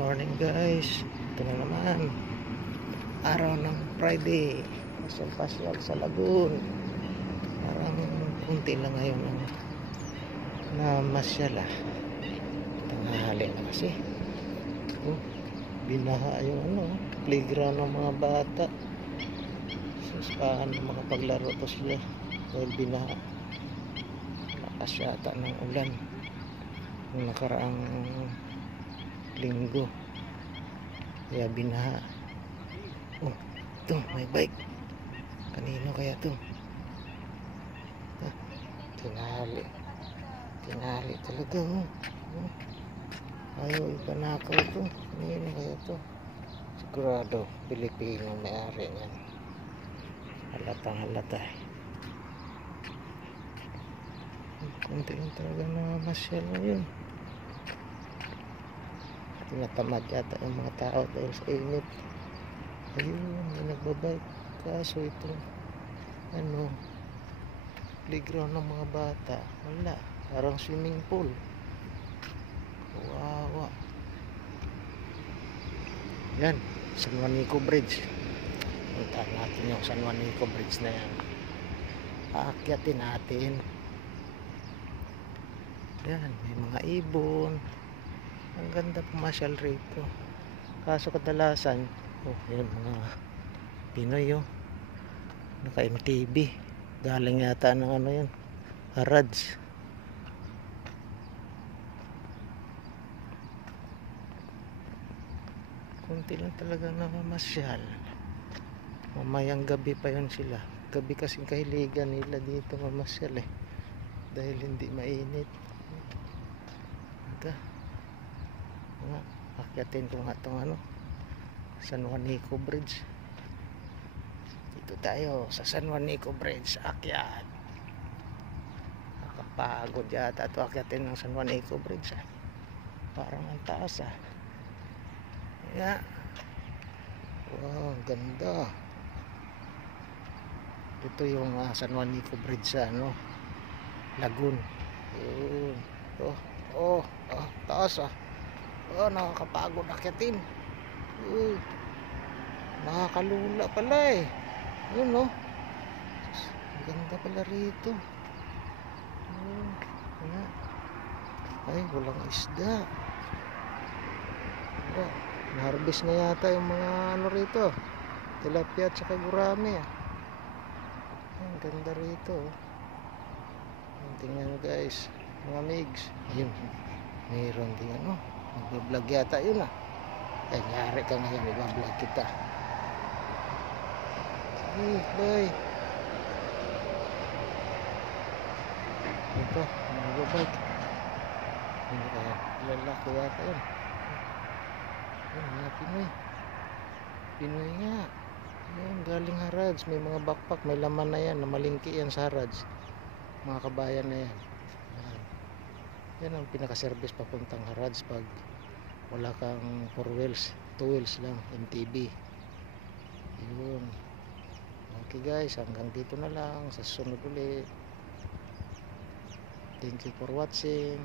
morning guys, ito na naman araw ng Friday, pasyal sa Lagoon. Parang kunti lang ngayon na masyal tanghali na kasi. Binaha yung playground ng mga bata, paano makapaglaro to sila dahil binaha. Lakas yata ng ulan nung nakaraang linggo kaya binaha. Ito may bike, kanino kaya to? Tinali talaga. Ayaw ipanakaw to. Kanino kaya to? Sigurado Pilipino may-ari niyan, halatang halata. Kunti lang talaga na masyal na yun. Tinatamad yata yung mga tao dahil sa init. Ayun, may nagbabike. Kaso ito playground ng mga bata, wala, parang swimming pool. Wawa. Yan, San Juanico Bridge. Puntahan natin yung San Juanico Bridge na yan. Aakyatin natin. Yan, may mga ibon. Ang ganda pumasyal rito. Kaso kadalasan yun, mga Pinoy naka MTV, galing yata ng yun, Harads. Kunti lang talaga namamasyal. Mamayang gabi pa yun sila. Gabi kasing kahiligan nila dito mamasyal dahil hindi mainit. Akyatin ko nga itong San Juanico Bridge. Dito tayo sa San Juanico Bridge. Akyat. Nakapagod yata ito akyatin ng San Juanico Bridge. Parang ang taas yeah. Wow, ganda. Ito yung San Juanico Bridge sa Lagoon. Taas nakakapagod akyatin. Nakakalula pala yun ganda pala rito. Ay, walang isda. Naharbis na yata yung mga rito, tilapia at saka gurame. Ang ganda rito. Tingnan guys, mga migs. Ayun, mayroon din magbablog yata yun nyari ka ngayon, magbablog kita. Bye. Ito, magbabike. Hindi kaya lalaki yata yun. Mga Pinoy nga. Yan, galing Harads. May mga backpack, may laman na yan, na malingki yan sa Harads. Mga kabayan na yan. Yan ang pinaka-service papuntang Harads pag wala kang 4 wheels, 2 wheels lang, MTB. Yun. Okay guys, hanggang dito na lang. Sa susunod ulit. Thank you for watching.